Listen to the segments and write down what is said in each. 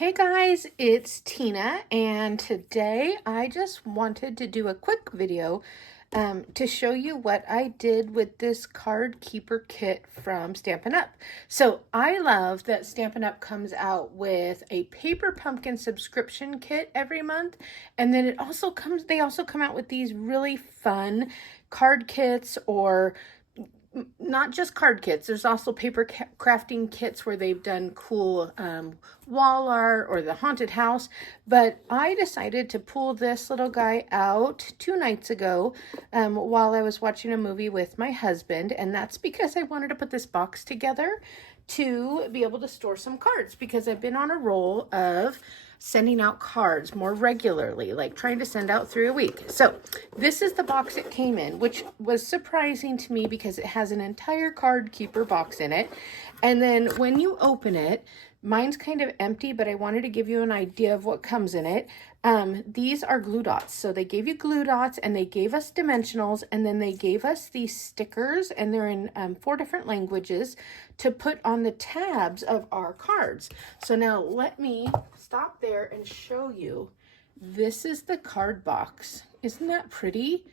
Hey guys, it's Tina, and today I just wanted to do a quick video to show you what I did with this card keeper kit from Stampin' Up. So I love that Stampin' Up comes out with a paper pumpkin subscription kit every month, and then they also come out with these really fun card kits, or not just card kits. There's also paper crafting kits where they've done cool wall art or the haunted house. But I decided to pull this little guy out 2 nights ago while I was watching a movie with my husband. And that's because I wanted to put this box together to be able to store some cards, because I've been on a roll of sending out cards more regularly, like trying to send out 3 a week. So this is the box it came in, which was surprising to me because it has an entire card keeper box in it. And then when you open it, mine's kind of empty, but I wanted to give you an idea of what comes in it. These are glue dots. So they gave you glue dots, and they gave us dimensionals, and then they gave us these stickers, and they're in 4 different languages to put on the tabs of our cards. So now let me stop there and show you. This is the card box. Isn't that pretty?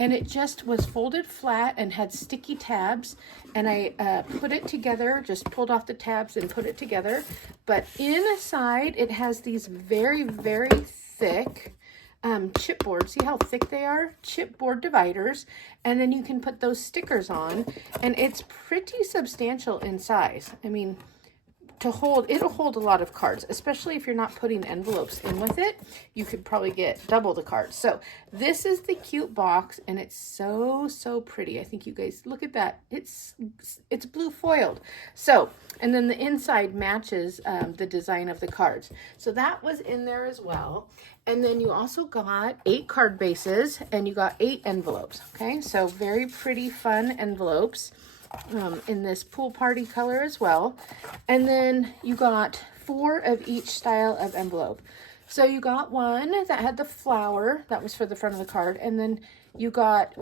And it just was folded flat and had sticky tabs, and I put it together, just pulled off the tabs and put it together. But inside it has these very, very thick chipboard. See how thick they are? Chipboard dividers. And then you can put those stickers on, and it's pretty substantial in size. I mean, it'll hold a lot of cards, especially if you're not putting envelopes in with it. You could probably get double the cards. So this is the cute box, and it's so pretty. I think you guys look at that. It's blue foiled. So, and then the inside matches the design of the cards. So that was in there as well. And then you also got 8 card bases, and you got 8 envelopes. Okay, so very pretty, fun envelopes. In this pool party color as well. And then you got 4 of each style of envelope. So you got one that had the flower, that was for the front of the card, and then you got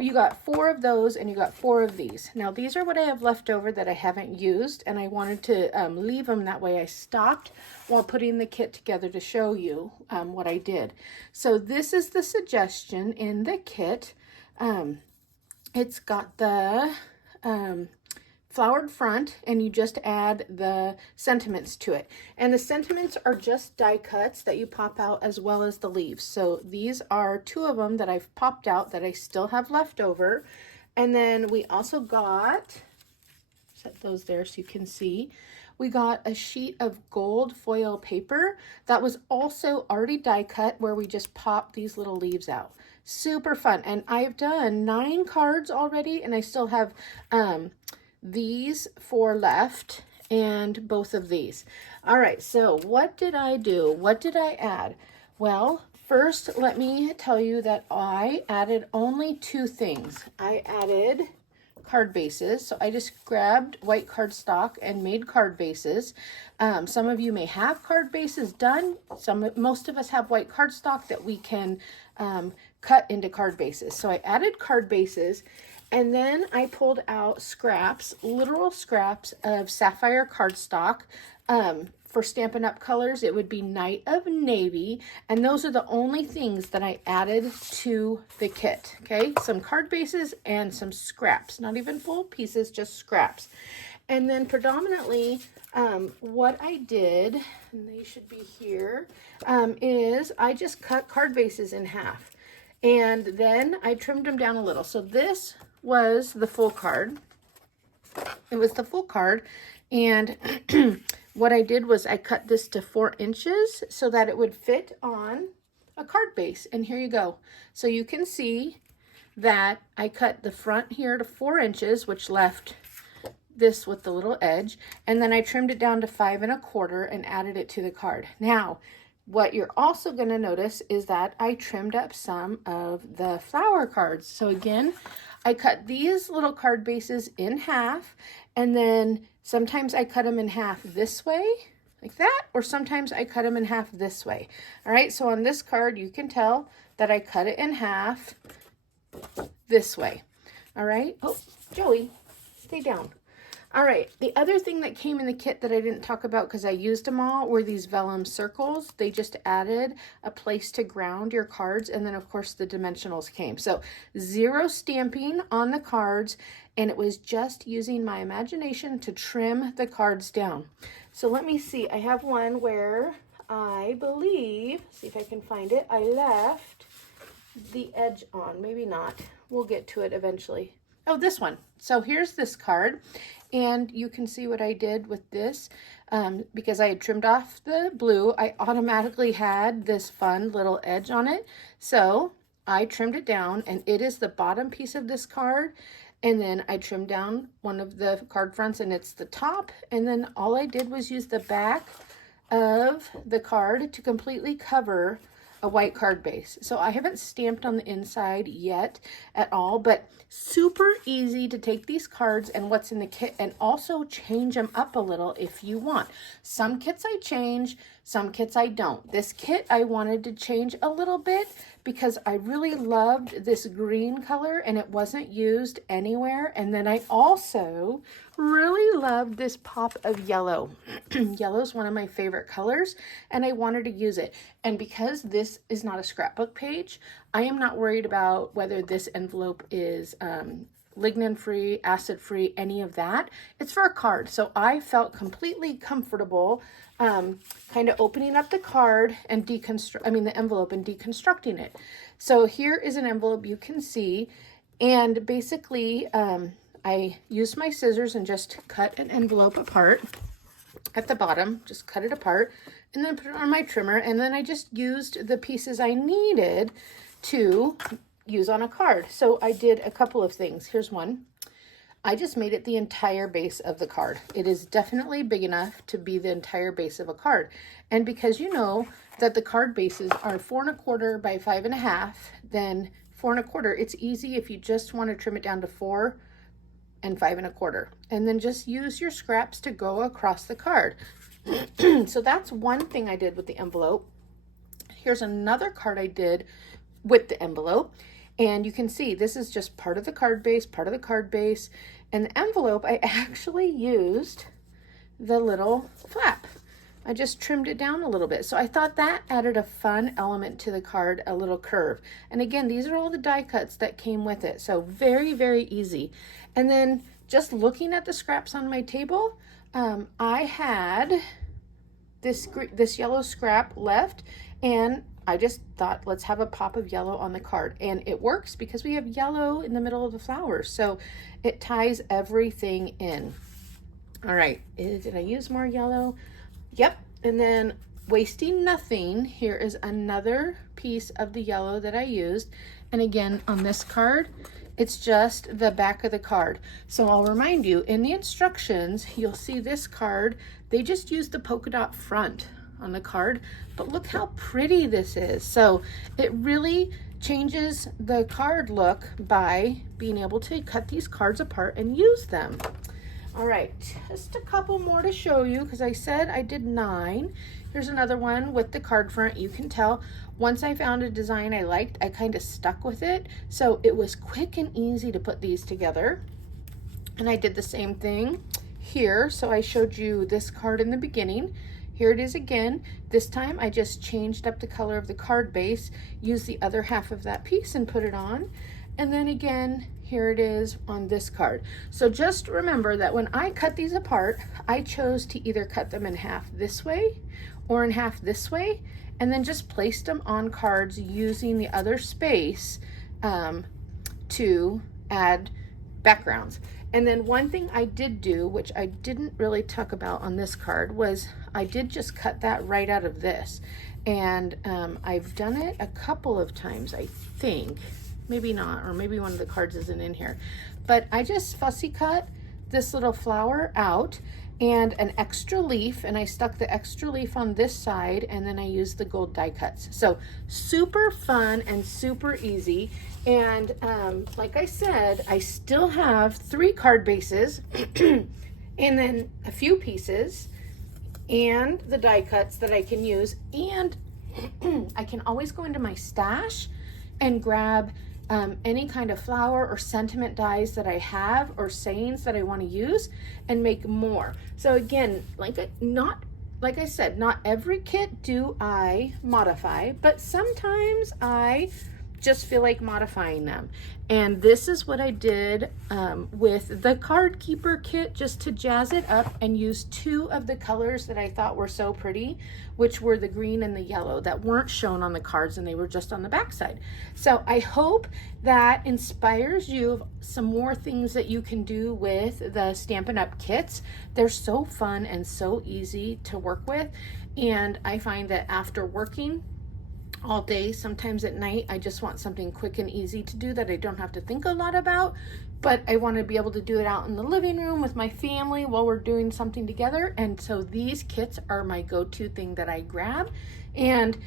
4 of those, and you got 4 of these. Now these are what I have left over that I haven't used, and I wanted to leave them that way. I stopped while putting the kit together to show you what I did. So this is the suggestion in the kit. It's got the flowered front, and you just add the sentiments to it. And the sentiments are just die cuts that you pop out, as well as the leaves. So these are 2 of them that I've popped out that I still have left over. And then we also got, set those there so you can see, we got a sheet of gold foil paper that was also already die cut, where we just pop these little leaves out. Super fun. And I've done 9 cards already, and I still have these 4 left, and both of these. All right, so what did I do? What did I add? Well, first let me tell you that I added only 2 things. I added card bases. So I just grabbed white cardstock and made card bases. Some of you may have card bases done. Most of us have white cardstock that we can cut into card bases. So I added card bases, and then I pulled out scraps, literal scraps of sapphire cardstock. For Stampin' Up colors, it would be Night of Navy, and those are the only things that I added to the kit. Okay, some card bases and some scraps, not even full pieces, just scraps. And then predominantly what I did, and they should be here, is I just cut card bases in half, and then I trimmed them down a little. So this was the full card. It was the full card, and what I did was I cut this to 4 inches so that it would fit on a card base. And here you go. So you can see that I cut the front here to 4 inches, which left this with the little edge. And then I trimmed it down to 5 1/4 and added it to the card. Now, what you're also going to notice is that I trimmed up some of the flower cards. So again, I cut these little card bases in half, and then sometimes I cut them in half this way, like that, or sometimes I cut them in half this way. All right, so on this card, you can tell that I cut it in half this way. All right. Oh, Joey, stay down. All right, the other thing that came in the kit that I didn't talk about because I used them all were these vellum circles. They just added a place to ground your cards, and then of course the dimensionals came. So 0 stamping on the cards, and it was just using my imagination to trim the cards down. So let me see, I have one where I believe, see if I can find it, I left the edge on, maybe not. We'll get to it eventually. Oh, this one. So here's this card, and you can see what I did with this. Because I had trimmed off the blue, I automatically had this fun little edge on it. So I trimmed it down, and it is the bottom piece of this card. And then I trimmed down one of the card fronts, and it's the top. And then all I did was use the back of the card to completely cover a white card base. So I haven't stamped on the inside yet at all, but super easy to take these cards and what's in the kit and also change them up a little if you want. Some kits I change, some kits I don't. This kit I wanted to change a little bit because I really loved this green color and it wasn't used anywhere. And then I also really loved this pop of yellow. Yellow is one of my favorite colors and I wanted to use it. And because this is not a scrapbook page, I am not worried about whether this envelope is lignin free, acid free, any of that. It's for a card. So I felt completely comfortable kind of opening up the card and the envelope and deconstructing it. So here is an envelope you can see, and basically I used my scissors and just cut an envelope apart at the bottom, just cut it apart, and then put it on my trimmer, and then I just used the pieces I needed to use on a card. So I did a couple of things. Here's one. I just made it the entire base of the card. It is definitely big enough to be the entire base of a card. And because you know that the card bases are 4 1/4 by 5 1/2, then 4 1/4, it's easy if you just want to trim it down to 4 and 5 1/4. And then just use your scraps to go across the card. So that's one thing I did with the envelope. Here's another card I did with the envelope. And you can see this is just part of the card base, part of the card base. And the envelope, I actually used the little flap. I just trimmed it down a little bit. So I thought that added a fun element to the card, a little curve. And again, these are all the die cuts that came with it. So very, very easy. And then just looking at the scraps on my table, I had this yellow scrap left, and I just thought, let's have a pop of yellow on the card. And it works because we have yellow in the middle of the flowers. So it ties everything in. All right, did I use more yellow? Yep, and then wasting nothing, here is another piece of the yellow that I used. And again, on this card, it's just the back of the card. So I'll remind you, in the instructions, you'll see this card, they just used the polka dot front on the card, but look how pretty this is. So it really changes the card look by being able to cut these cards apart and use them. All right, just a couple more to show you because I said I did 9. Here's another one with the card front. You can tell once I found a design I liked, I kind of stuck with it. So it was quick and easy to put these together. And I did the same thing here. So I showed you this card in the beginning. Here it is again. This time I just changed up the color of the card base, used the other half of that piece and put it on. And then again, here it is on this card. So just remember that when I cut these apart, I chose to either cut them in half this way or in half this way, and then just placed them on cards using the other space to add backgrounds. And then one thing I did do, which I didn't really talk about on this card, was I did just cut that right out of this. And I've done it a couple of times, I think. Maybe not, or maybe one of the cards isn't in here. But I just fussy cut this little flower out and an extra leaf, and I stuck the extra leaf on this side, and then I used the gold die cuts. So super fun and super easy. And like I said, I still have 3 card bases and then a few pieces and the die cuts that I can use. And I can always go into my stash and grab any kind of flower or sentiment dies that I have or sayings that I want to use and make more. So again, like I said, not every kit do I modify, but sometimes I just feel like modifying them. And this is what I did with the Card Keeper kit, just to jazz it up, and use 2 of the colors that I thought were so pretty, which were the green and the yellow that weren't shown on the cards, and they were just on the back side. So I hope that inspires you of some more things that you can do with the Stampin' Up! Kits. They're so fun and so easy to work with, and I find that after working all day, sometimes at night, I just want something quick and easy to do that I don't have to think a lot about, but I want to be able to do it out in the living room with my family while we're doing something together. And so these kits are my go-to thing that I grab, and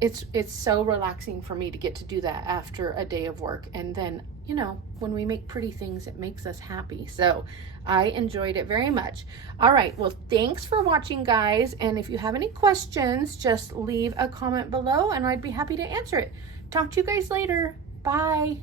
it's so relaxing for me to get to do that after a day of work. And then, you know, when we make pretty things, it makes us happy. So I enjoyed it very much. All right, well, thanks for watching, guys. And if you have any questions, just leave a comment below and I'd be happy to answer it. Talk to you guys later. Bye.